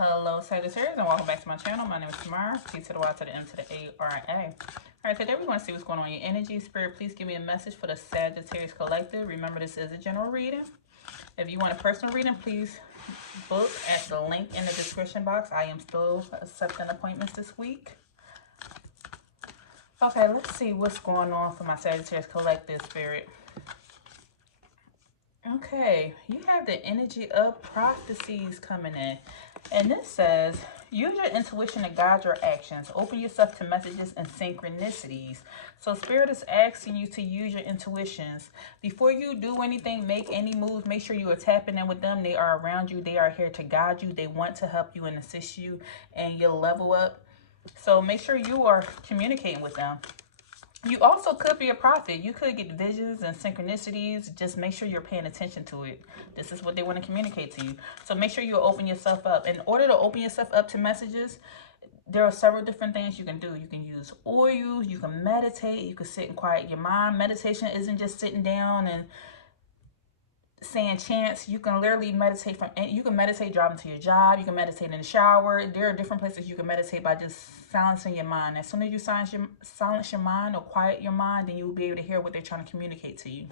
Hello Sagittarius and welcome back to my channel. My name is Tamara, T to the Y to the M to the A-R-A. Alright, today we're going to see what's going on in your energy. Spirit, please give me a message for the Sagittarius Collective. Remember, this is a general reading. If you want a personal reading, please book at the link in the description box. I am still accepting appointments this week. Okay, let's see what's going on for my Sagittarius Collective, Spirit. Okay, you have the energy of prophecies coming in. And this says, use your intuition to guide your actions. Open yourself to messages and synchronicities. So Spirit is asking you to use your intuitions. Before you do anything, make any moves, make sure you are tapping in with them. They are around you. They are here to guide you. They want to help you and assist you and your level up. So make sure you are communicating with them. You also could be a prophet. You could get visions and synchronicities. Just make sure you're paying attention to it. This is what they want to communicate to you. So make sure you open yourself up. In order to open yourself up to messages, there are several different things you can do. You can use oils. You can meditate. You can sit and quiet your mind. Meditation isn't just sitting down and saying chants. You can literally meditate you can meditate driving to your job. You can meditate in the shower. There are different places you can meditate by just silencing your mind. As soon as you silence your mind or quiet your mind, then you will be able to hear what they're trying to communicate to you.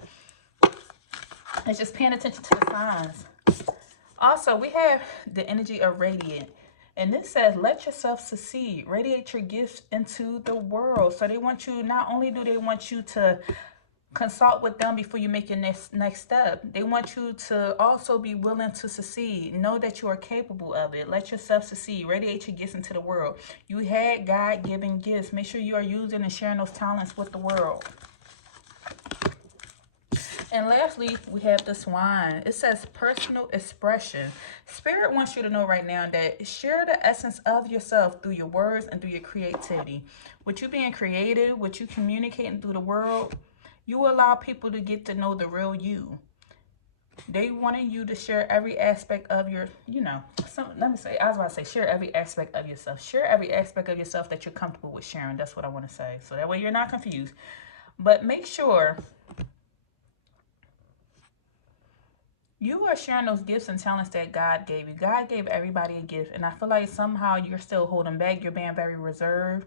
It's just paying attention to the signs. Also, we have the energy of radiant. And this says, let yourself succeed. Radiate your gifts into the world. So they want you, not only do they want you to consult with them before you make your next step. They want you to also be willing to succeed. Know that you are capable of it. Let yourself succeed. Radiate your gifts into the world. You had God-given gifts. Make sure you are using and sharing those talents with the world. And lastly, we have the swan. It says personal expression. Spirit wants you to know right now that share the essence of yourself through your words and through your creativity. With you being creative, with you communicating through the world, you allow people to get to know the real you. They wanted you to share every aspect of your, I was about to say, share every aspect of yourself. Share every aspect of yourself that you're comfortable with sharing. That's what I want to say. So that way you're not confused. But make sure you are sharing those gifts and talents that God gave you. God gave everybody a gift. And I feel like somehow you're still holding back. You're being very reserved.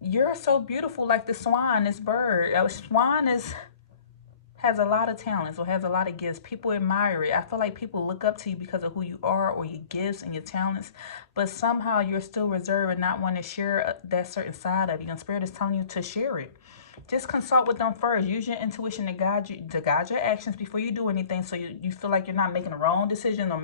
You're so beautiful, like the swan, this bird. Swan has a lot of talents or has a lot of gifts. People admire it. I feel like people look up to you because of who you are or your gifts and your talents. But somehow you're still reserved and not wanting to share that certain side of you. And Spirit is telling you to share it. Just consult with them first. Use your intuition to guide your actions before you do anything, so you feel like you're not making the wrong decision or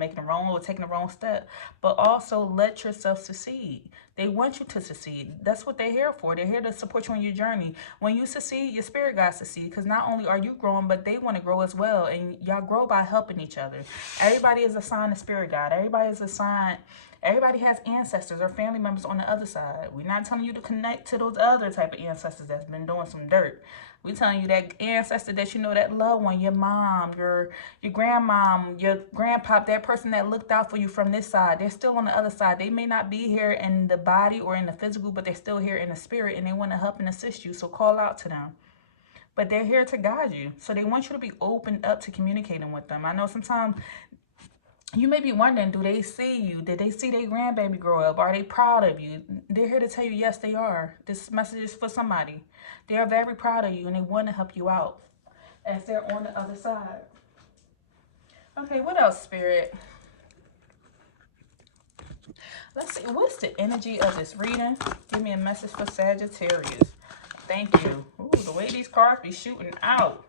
taking the wrong step. But also let yourself succeed. They want you to succeed. That's what they're here for. They're here to support you on your journey. When you succeed, your spirit guides succeed, because not only are you growing, but they want to grow as well. And y'all grow by helping each other. Everybody is assigned a spirit guide. Everybody has ancestors or family members on the other side. We're not telling you to connect to those other type of ancestors that's been doing some dirt. We're telling you that ancestor that you know, that loved one, your mom, your grandmom, your grandpa, that person that looked out for you from this side, they're still on the other side. They may not be here in the body or in the physical, but they're still here in the spirit, and they want to help and assist you. So call out to them. But they're here to guide you. So they want you to be opened up to communicating with them. I know sometimes you may be wondering, do they see you? Did they see their grandbaby grow up? Are they proud of you? They're here to tell you, yes, they are. This message is for somebody. They are very proud of you, and they want to help you out as they're on the other side. Okay, what else, Spirit? Let's see. What's the energy of this reading? Give me a message for Sagittarius. Thank you. Ooh, the way these cards be shooting out.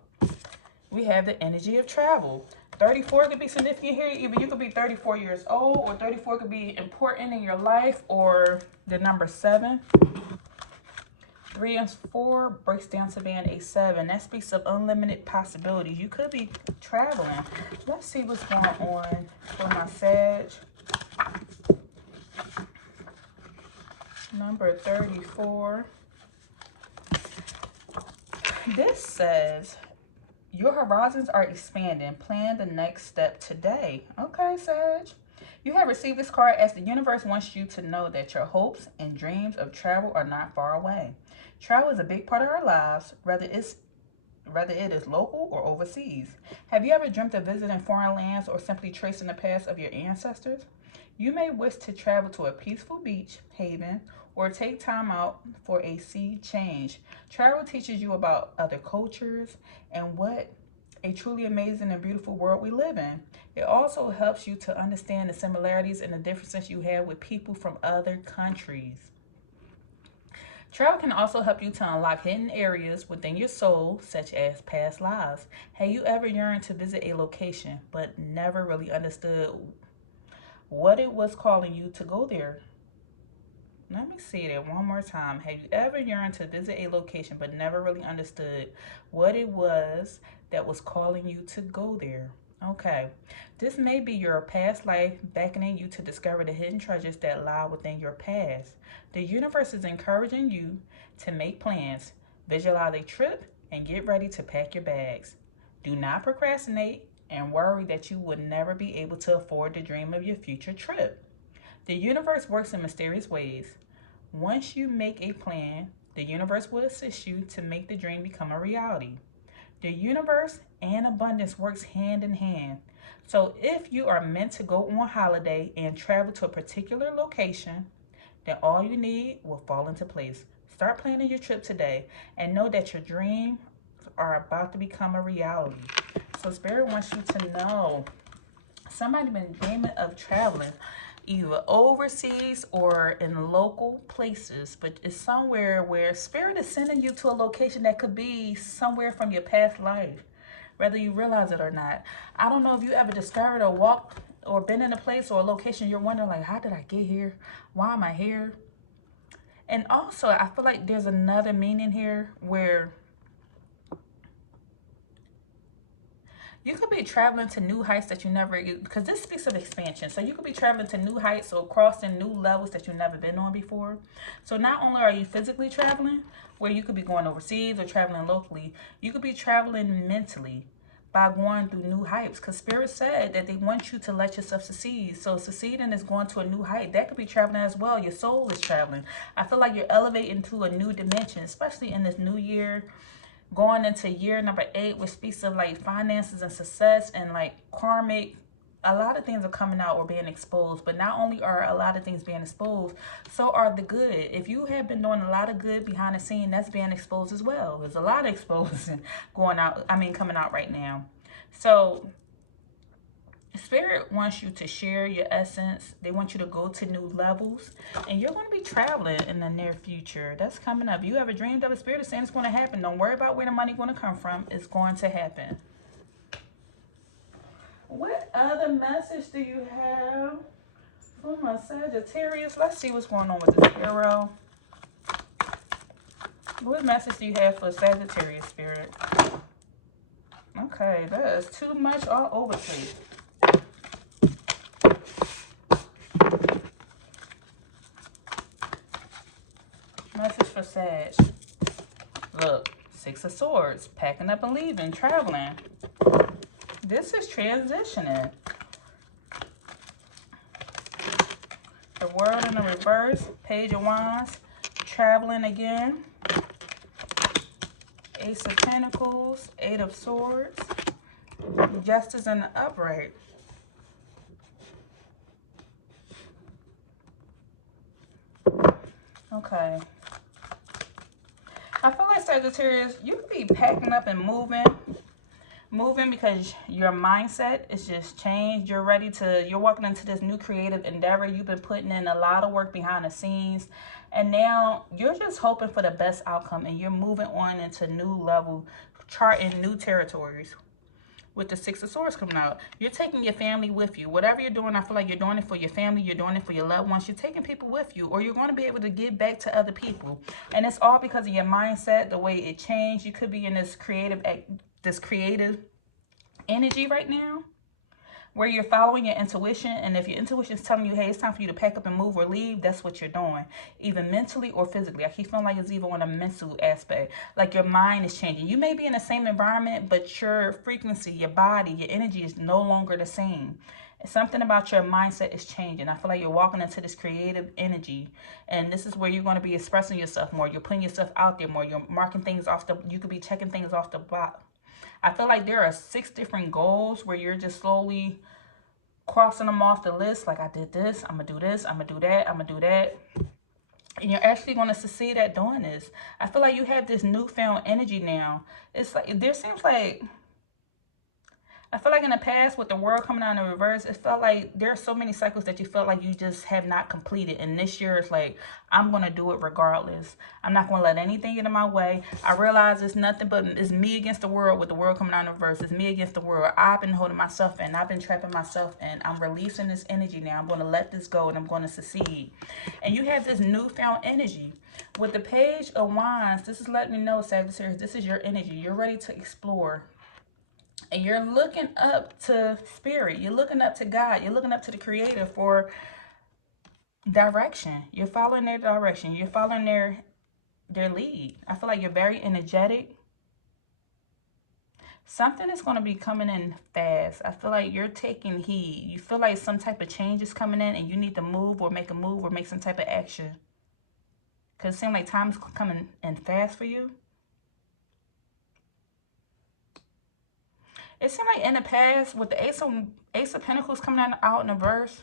We have the energy of travel. 34 could be significant here. Either you could be 34 years old, or 34 could be important in your life, or the number 7. 3 and 4 breaks down to being a 7. That speaks of unlimited possibilities. You could be traveling. Let's see what's going on for my Sag. Number 34. This says, your horizons are expanding. Plan the next step today. Okay, Sag. You have received this card as the universe wants you to know that your hopes and dreams of travel are not far away. Travel is a big part of our lives, whether it is local or overseas. Have you ever dreamt of visiting foreign lands or simply tracing the past of your ancestors? You may wish to travel to a peaceful beach haven or take time out for a sea change. Travel teaches you about other cultures and what a truly amazing and beautiful world we live in. It also helps you to understand the similarities and the differences you have with people from other countries. Travel can also help you to unlock hidden areas within your soul, such as past lives. Have you ever yearned to visit a location but never really understood what it was calling you to go there? Let me say that one more time. Have you ever yearned to visit a location but never really understood what it was that was calling you to go there? Okay, this may be your past life beckoning you to discover the hidden treasures that lie within your past. The universe is encouraging you to make plans, visualize a trip, and get ready to pack your bags. Do not procrastinate and worry that you will never be able to afford to dream of your future trip. The universe works in mysterious ways. Once you make a plan, the universe will assist you to make the dream become a reality. The universe and abundance works hand in hand. So if you are meant to go on holiday and travel to a particular location, then all you need will fall into place. Start planning your trip today and know that your dreams are about to become a reality. So Spirit wants you to know somebody been dreaming of traveling either overseas or in local places, but it's somewhere where Spirit is sending you to a location that could be somewhere from your past life, whether you realize it or not. I don't know if you ever discovered or walked or been in a place or a location you're wondering like, how did I get here? Why am I here? And also, I feel like there's another meaning here where you could be traveling to new heights that you never, because this speaks of expansion. So you could be traveling to new heights or crossing new levels that you've never been on before. So not only are you physically traveling, where you could be going overseas or traveling locally, you could be traveling mentally by going through new heights. Because Spirit said that they want you to let yourself succeed. So succeeding is going to a new height. That could be traveling as well. Your soul is traveling. I feel like you're elevating to a new dimension, especially in this new year, going into year number 8, which speaks of like finances and success and like karmic. A lot of things are coming out or being exposed, but not only are a lot of things being exposed, so are the good. If you have been doing a lot of good behind the scene, that's being exposed as well. There's a lot of exposing coming out right now. So Spirit wants you to share your essence. They want you to go to new levels. And you're going to be traveling in the near future. That's coming up. You ever dreamed of a Spirit is saying it's going to happen. Don't worry about where the money going to come from. It's going to happen. What other message do you have for my Sagittarius? Let's see what's going on with this hero. What message do you have for Sagittarius, Spirit? Okay, that is too much all over the place. Message for Sag. Look, 6 of Swords, packing up and leaving, traveling. This is transitioning. The World in the reverse, Page of Wands, traveling again. Ace of Pentacles, 8 of Swords, Justice in the upright. Okay. I feel like Sagittarius, you could be packing up and moving because your mindset is just changed. You're walking into this new creative endeavor. You've been putting in a lot of work behind the scenes, and now you're just hoping for the best outcome, and you're moving on into new level, charting new territories. With the 6 of Swords coming out, you're taking your family with you. Whatever you're doing, I feel like you're doing it for your family, you're doing it for your loved ones, you're taking people with you, or you're going to be able to give back to other people. And it's all because of your mindset, the way it changed. You could be in this creative energy right now, where you're following your intuition, and if your intuition is telling you, hey, it's time for you to pack up and move or leave, that's what you're doing, either mentally or physically. I keep feeling like it's even on a mental aspect, like your mind is changing. You may be in the same environment, but your frequency, your body, your energy is no longer the same. Something about your mindset is changing. I feel like you're walking into this creative energy, and this is where you're going to be expressing yourself more. You're putting yourself out there more. You're marking things off you could be checking things off the block. I feel like there are 6 different goals where you're just slowly crossing them off the list. Like, I did this, I'm going to do this, I'm going to do that, I'm going to do that. And you're actually going to succeed at doing this. I feel like you have this newfound energy now. It's like, there seems like, I feel like in the past with the world coming out in reverse, it felt like there are so many cycles that you felt like you just have not completed. And this year it's like, I'm going to do it regardless. I'm not going to let anything get in my way. I realize it's nothing but it's me against the world with the world coming out in reverse. It's me against the world. I've been holding myself in. I've been trapping myself in. I'm releasing this energy now. I'm going to let this go and I'm going to succeed. And you have this newfound energy. With the Page of Wands, this is letting me know, Sagittarius, this is your energy. You're ready to explore. And you're looking up to Spirit. You're looking up to God. You're looking up to the Creator for direction. You're following their direction. You're following their lead. I feel like you're very energetic. Something is going to be coming in fast. I feel like you're taking heed. You feel like some type of change is coming in and you need to move or make a move or make some type of action. Because it seems like time is coming in fast for you. It seemed like in the past, with the Ace of Pentacles coming out in reverse,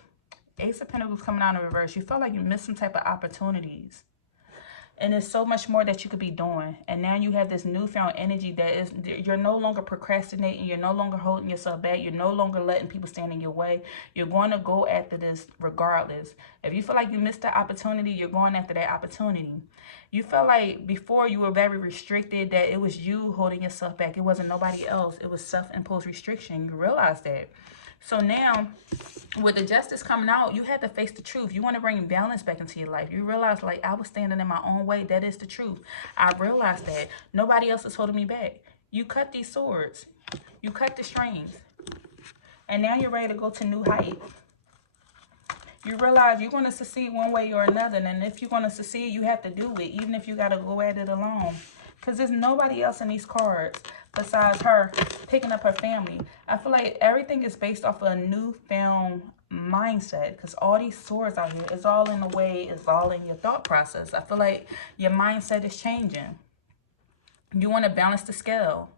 Ace of Pentacles coming out in reverse, you felt like you missed some type of opportunities. And there's so much more that you could be doing. And now you have this newfound energy that is, you're no longer procrastinating. You're no longer holding yourself back. You're no longer letting people stand in your way. You're going to go after this regardless. If you feel like you missed the opportunity, you're going after that opportunity. You felt like before you were very restricted, that it was you holding yourself back. It wasn't nobody else. It was self-imposed restriction. You realize that. So now, with the justice coming out, you had to face the truth. You want to bring balance back into your life. You realize, like, I was standing in my own way. That is the truth. I realized that. Nobody else is holding me back. You cut these swords. You cut the strings. And now you're ready to go to new heights. You realize you're going to succeed one way or another. And if you're going to succeed, you have to do it, even if you got to go at it alone. Because there's nobody else in these cards besides her picking up her family. I feel like everything is based off of a newfound mindset. Because all these swords out here, it's all in the way, it's all in your thought process. I feel like your mindset is changing. You want to balance the scale.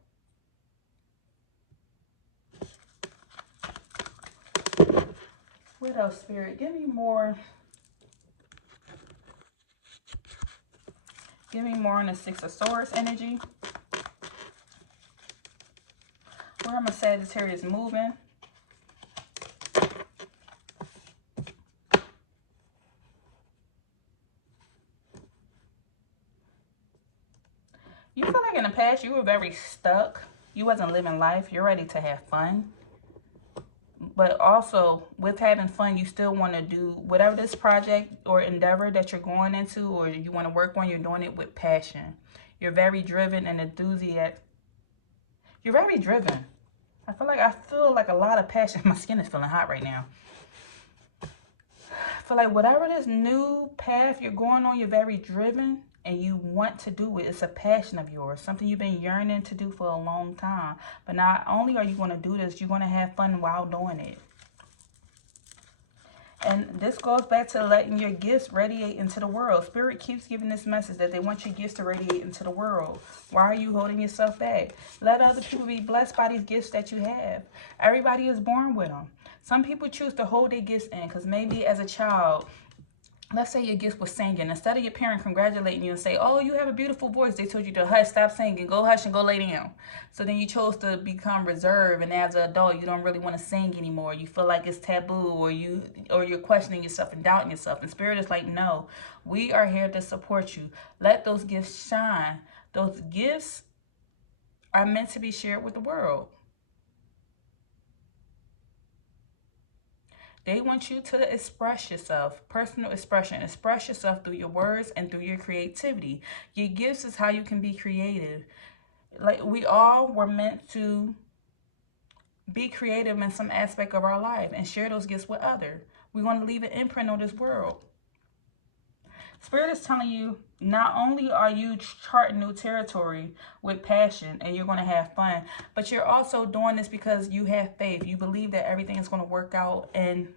What else, Spirit? Give me more. Give me more on the Six of Swords energy. Where am I, Sagittarius, moving? You feel like in the past you were very stuck. You wasn't living life. You're ready to have fun. But also, with having fun, you still want to do whatever this project or endeavor that you're going into or you want to work on, you're doing it with passion. You're very driven and enthusiastic. You're very driven. I feel like a lot of passion. My skin is feeling hot right now. I feel like whatever this new path you're going on, you're very driven and you want to do it. It's a passion of yours, something you've been yearning to do for a long time. But not only are you going to do this, you're going to have fun while doing it. And this goes back to letting your gifts radiate into the world. Spirit keeps giving this message that they want your gifts to radiate into the world. Why are you holding yourself back? Let other people be blessed by these gifts that you have. Everybody is born with them. Some people choose to hold their gifts in because maybe as a child, let's say your gift was singing. Instead of your parent congratulating you and say, oh, you have a beautiful voice, they told you to hush, stop singing, go hush and go lay down. So then you chose to become reserved, and as an adult, you don't really want to sing anymore. You feel like it's taboo, or you're questioning yourself and doubting yourself. And Spirit is like, no, we are here to support you. Let those gifts shine. Those gifts are meant to be shared with the world. They want you to express yourself, personal expression. Express yourself through your words and through your creativity. Your gifts is how you can be creative. Like, we all were meant to be creative in some aspect of our life and share those gifts with others. We want to leave an imprint on this world. Spirit is telling you, not only are you charting new territory with passion and you're going to have fun, but you're also doing this because you have faith. You believe that everything is going to work out, and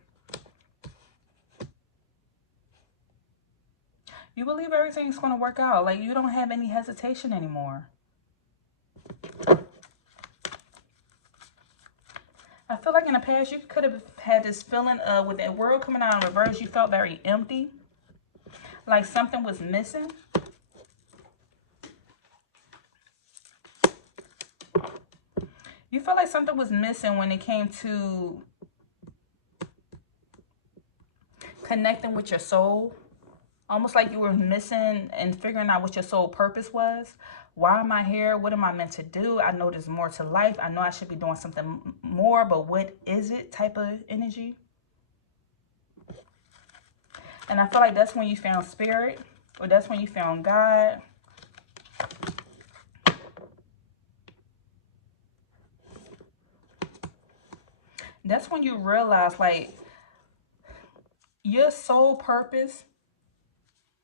you believe everything's going to work out. Like, you don't have any hesitation anymore. I feel like in the past you could have had this feeling with the world coming out in reverse, you felt very empty, like something was missing. You felt like something was missing when it came to connecting with your soul. Almost like you were missing and figuring out what your soul purpose was. Why am I here? What am I meant to do? I know there's more to life. I know I should be doing something more, but what is it type of energy? And I feel like that's when you found spirit, or that's when you found God. That's when you realize, like, your soul purpose,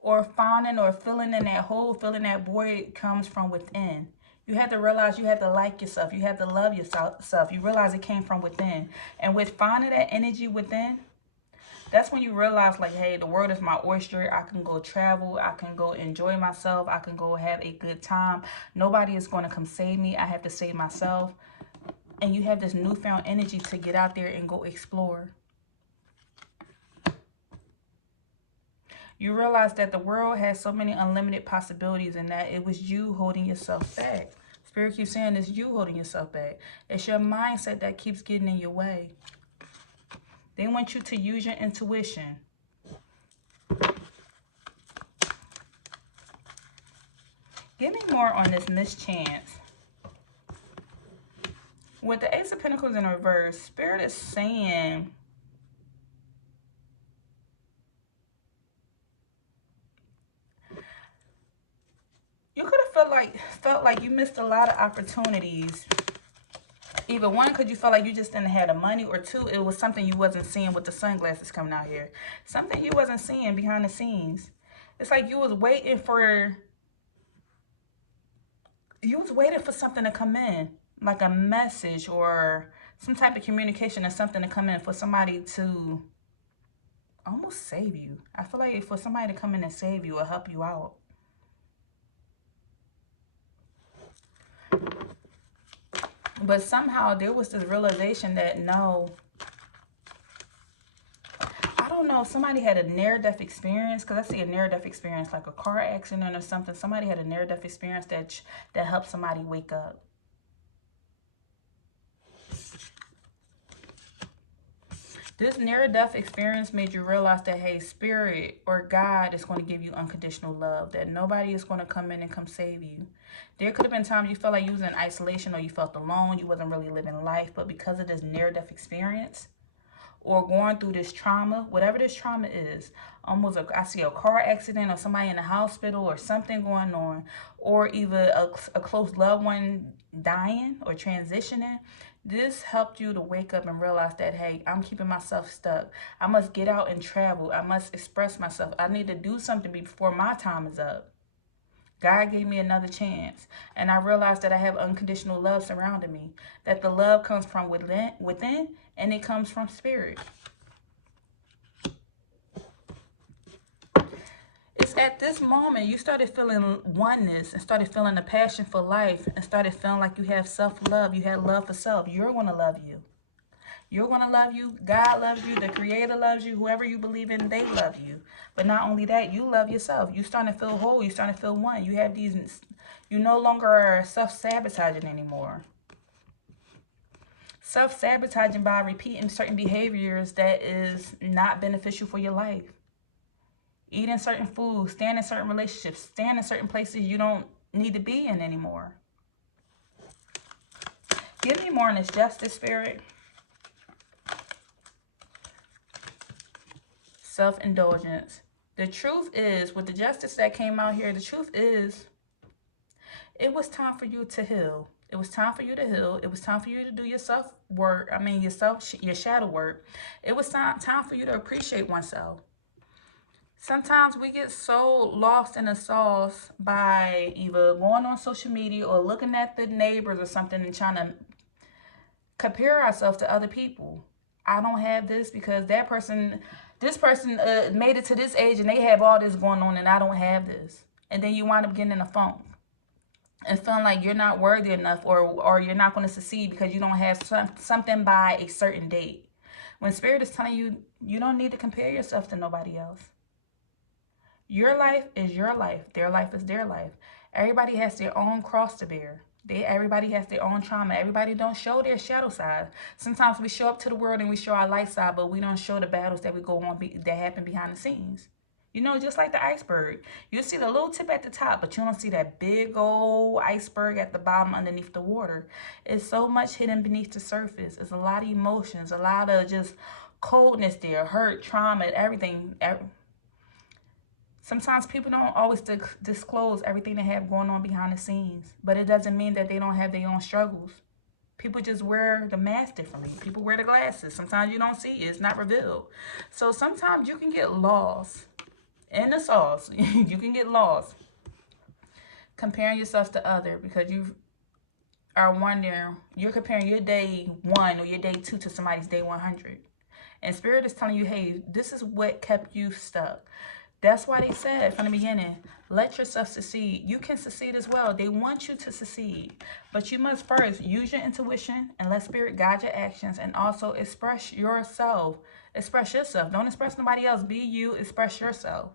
or finding or filling in that hole, filling that void, comes from within. You have to realize you have to like yourself. You have to love yourself. You realize it came from within. And with finding that energy within, that's when you realize, like, hey, the world is my oyster. I can go travel. I can go enjoy myself. I can go have a good time. Nobody is going to come save me. I have to save myself. And you have this newfound energy to get out there and go explore. You realize that the world has so many unlimited possibilities, and that it was you holding yourself back. Spirit keeps saying it's you holding yourself back. It's your mindset that keeps getting in your way. They want you to use your intuition. Give me more on this mischance. With the Ace of Pentacles in reverse, Spirit is saying you could have felt like you missed a lot of opportunities. Either one, because you felt like you just didn't have the money, or two, it was something you wasn't seeing with the sunglasses coming out here. Something you wasn't seeing behind the scenes. It's like you was waiting for something to come in, like a message or some type of communication or something to come in for somebody to almost save you. I feel like for somebody to come in and save you or help you out. But somehow there was this realization that no, I don't know, somebody had a near-death experience, because I see a near-death experience like a car accident or something. Somebody had a near-death experience that helped somebody wake up. This near-death experience made you realize that, hey, Spirit or God is going to give you unconditional love, that nobody is going to come in and come save you. There could have been times you felt like you was in isolation, or you felt alone, you wasn't really living life, but because of this near-death experience, or going through this trauma, whatever this trauma is, I see a car accident, or somebody in the hospital, or something going on, or even a close loved one dying or transitioning. This helped you to wake up and realize that, hey, I'm keeping myself stuck. I must get out and travel. I must express myself. I need to do something before my time is up. God gave me another chance. And I realized that I have unconditional love surrounding me. That the love comes from within, and it comes from Spirit. It's at this moment you started feeling oneness, and started feeling a passion for life, and started feeling like you have self-love. You had love for self. You're going to love you. You're going to love you. God loves you. The Creator loves you. Whoever you believe in, they love you. But not only that, you love yourself. You starting to feel whole. You starting to feel one. You have these, you no longer are self-sabotaging anymore. Self-sabotaging by repeating certain behaviors that is not beneficial for your life. Eating certain foods, staying in certain relationships, staying in certain places you don't need to be in anymore. Give me more on this Justice, Spirit. Self-indulgence. The truth is, with the Justice that came out here, the truth is, it was time for you to heal. It was time for you to heal. It was time for you to do your self-work. Your shadow work. It was time for you to appreciate oneself. Sometimes we get so lost in the sauce by either going on social media or looking at the neighbors or something and trying to compare ourselves to other people. I don't have this because this person made it to this age and they have all this going on and I don't have this. And then you wind up getting in a funk. and feeling like you're not worthy enough, or you're not going to succeed because you don't have something by a certain date. When Spirit is telling you, you don't need to compare yourself to nobody else. Your life is your life. Their life is their life. Everybody has their own cross to bear. Everybody has their own trauma. Everybody don't show their shadow side. Sometimes we show up to the world and we show our light side, but we don't show the battles that we go on that happen behind the scenes. You know, just like the iceberg. You see the little tip at the top, but you don't see that big old iceberg at the bottom underneath the water. It's so much hidden beneath the surface. It's a lot of emotions, a lot of just coldness there, hurt, trauma, everything. Sometimes people don't always disclose everything they have going on behind the scenes, but it doesn't mean that they don't have their own struggles. People just wear the mask differently. People wear the glasses. Sometimes you don't see it. It's not revealed. So sometimes you can get lost in the sauce. You can get lost comparing yourself to other because you are wondering, you're comparing your day 1 or your day 2 to somebody's day 100. And Spirit is telling you, hey, this is what kept you stuck. That's why they said from the beginning, let yourself succeed. You can succeed as well. They want you to succeed. But you must first use your intuition and let Spirit guide your actions, and also express yourself. Express yourself. Don't express nobody else. Be you. Express yourself.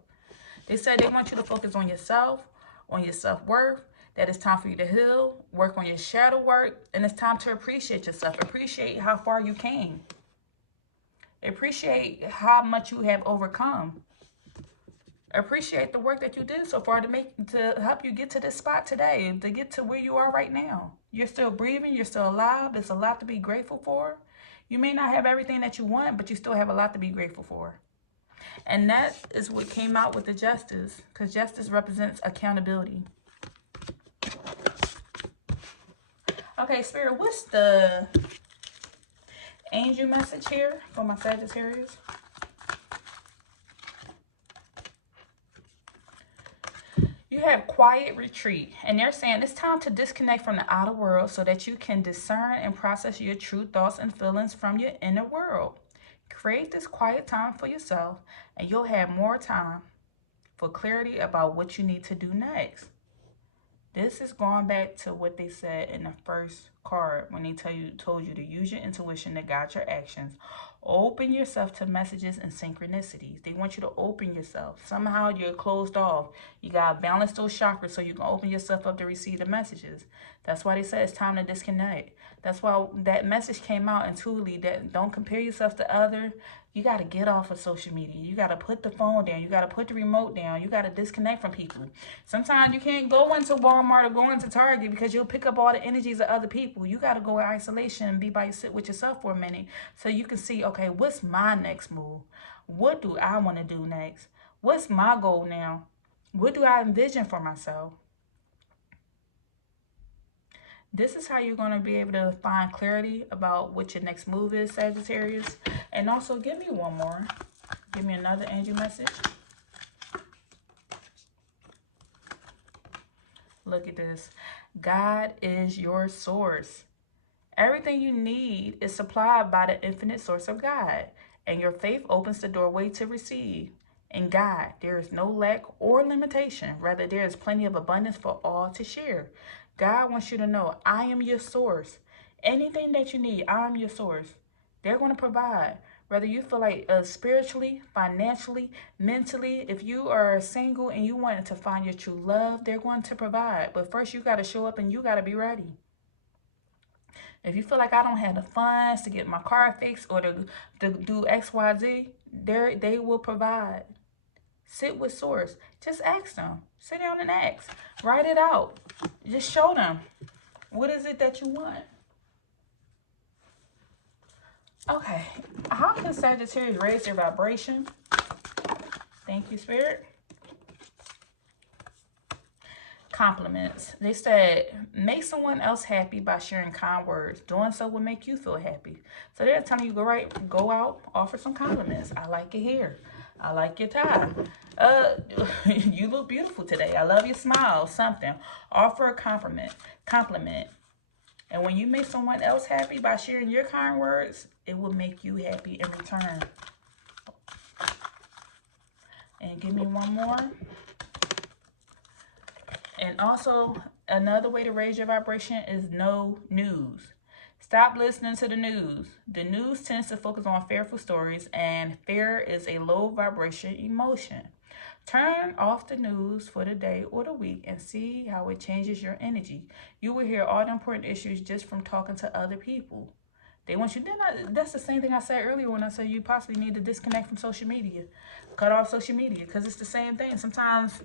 They said they want you to focus on yourself, on your self-worth, that it's time for you to heal, work on your shadow work, and it's time to appreciate yourself. Appreciate how far you came. Appreciate how much you have overcome. Appreciate the work that you did so far to help you get to this spot today, to get to where you are right now. You're still breathing, you're still alive. There's a lot to be grateful for. You may not have everything that you want, but you still have a lot to be grateful for. And that is what came out with the justice, because justice represents accountability. Okay, Spirit, what's the angel message here for my Sagittarius? You have quiet retreat, and they're saying it's time to disconnect from the outer world so that you can discern and process your true thoughts and feelings from your inner world. Create this quiet time for yourself, and you'll have more time for clarity about what you need to do next. This is going back to what they said in the first card when they told you to use your intuition to guide your actions. Open yourself to messages and synchronicities. They want you to open yourself. Somehow you're closed off. You got to balance those chakras so you can open yourself up to receive the messages. That's why they said it's time to disconnect. That's why that message came out intuitively, that don't compare yourself to other. You got to get off of social media. You got to put the phone down. You got to put the remote down. You got to disconnect from people. Sometimes you can't go into Walmart or go into Target because you'll pick up all the energies of other people. You got to go in isolation and sit with yourself for a minute so you can see, okay, what's my next move? What do I want to do next? What's my goal now? What do I envision for myself? This is how you're going to be able to find clarity about what your next move is, Sagittarius. And also, give me one more. Give me another angel message. Look at this. God is your source. Everything you need is supplied by the infinite source of God. And your faith opens the doorway to receive. In God, there is no lack or limitation. Rather, there is plenty of abundance for all to share. God wants you to know, I am your source. Anything that you need, I am your source. They're going to provide. Whether you feel like spiritually, financially, mentally, if you are single and you want to find your true love, they're going to provide. But first, you got to show up and you got to be ready. If you feel like I don't have the funds to get my car fixed or to do X, Y, Z, they will provide. Sit with source. Just ask them. Sit down and ask. Write it out. Just show them. What is it that you want? Okay. How can Sagittarius raise their vibration? Thank you, Spirit. Compliments. They said, make someone else happy by sharing kind words. Doing so will make you feel happy. So they're telling you, go out, offer some compliments. I like your hair. I like your tie. You look beautiful today. I love your smile. Something. Offer a compliment. And when you make someone else happy by sharing your kind words, it will make you happy in return. And give me one more. And also, Another way to raise your vibration is no news. Stop listening to the news. The news tends to focus on fearful stories, and fear is a low vibration emotion. Turn off the news for the day or the week and see how it changes your energy. You will hear all the important issues just from talking to other people. They want you. That's the same thing I said earlier when I said you possibly need to disconnect from social media, cut off social media, because it's the same thing. Sometimes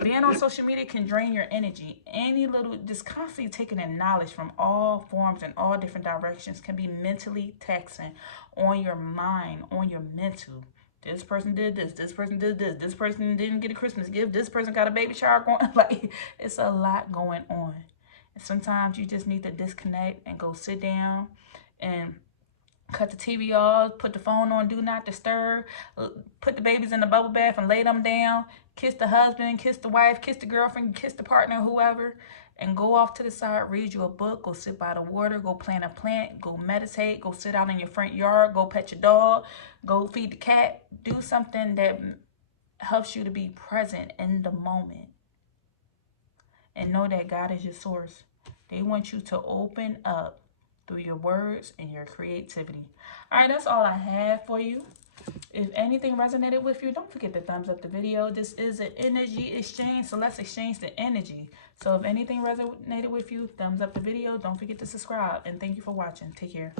being on social media can drain your energy. Any little, just constantly taking in knowledge from all forms and all different directions can be mentally taxing on your mind, on your mental. This person did this. This person did this. This person didn't get a Christmas gift. This person got a baby shower going. Like, it's a lot going on. And sometimes you just need to disconnect and go sit down and cut the TV off, put the phone on do not disturb, put the babies in the bubble bath and lay them down, kiss the husband, kiss the wife, kiss the girlfriend, kiss the partner, whoever, and go off to the side, read you a book, go sit by the water, go plant a plant, go meditate, go sit out in your front yard, go pet your dog, go feed the cat. Do something that helps you to be present in the moment and know that God is your source. They want you to open up through your words and your creativity. All right, that's all I have for you. If anything resonated with you, don't forget to thumbs up the video. This is an energy exchange, so let's exchange the energy. So if anything resonated with you, thumbs up the video. Don't forget to subscribe, and thank you for watching. Take care.